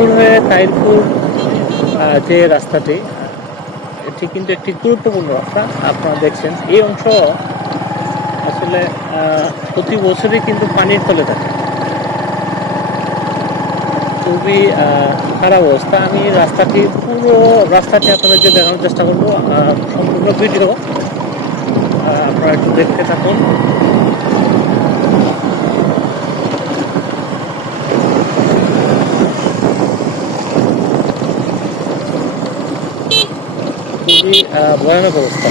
রংপুর হয়ে তাইরপুর যে রাস্তাটি, এটি কিন্তু একটি গুরুত্বপূর্ণ রাস্তা। আপনারা দেখছেন এই অংশ আসলে প্রতি বছরই কিন্তু পানির তলে থাকে, খুবই খারাপ অবস্থা। আমি পুরো রাস্তাটি আপনাদেরকে দেখানোর চেষ্টা করবো, সম্পূর্ণ ভিডিও আপনারা একটু দেখতে থাকুন। খুবই ভয়ানক অবস্থা।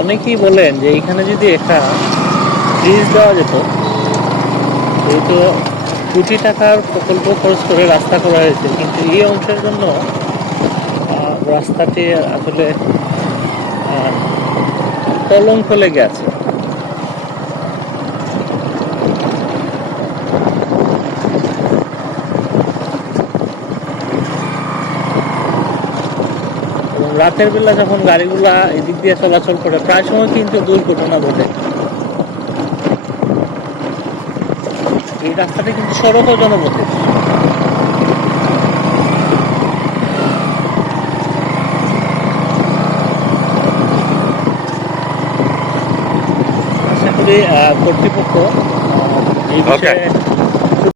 অনেকেই বলেন যে এইখানে যদি একটা ব্রিজ দেওয়া যেত, যেহেতু কোটি টাকার প্রকল্প খরচ করে রাস্তা করা হয়েছে, কিন্তু এই অংশের জন্য রাস্তাটি আসলে কলঙ্ক লেগে আছে। এবং রাতের বেলা যখন গাড়িগুলা এদিক দিয়ে চলাচল করে, প্রায় সময় কিন্তু দুর্ঘটনা ঘটে। এই রাস্তাটি কিন্তু সড়ক ও জনপথের। আশা করি কর্তৃপক্ষ এই বিষয়ে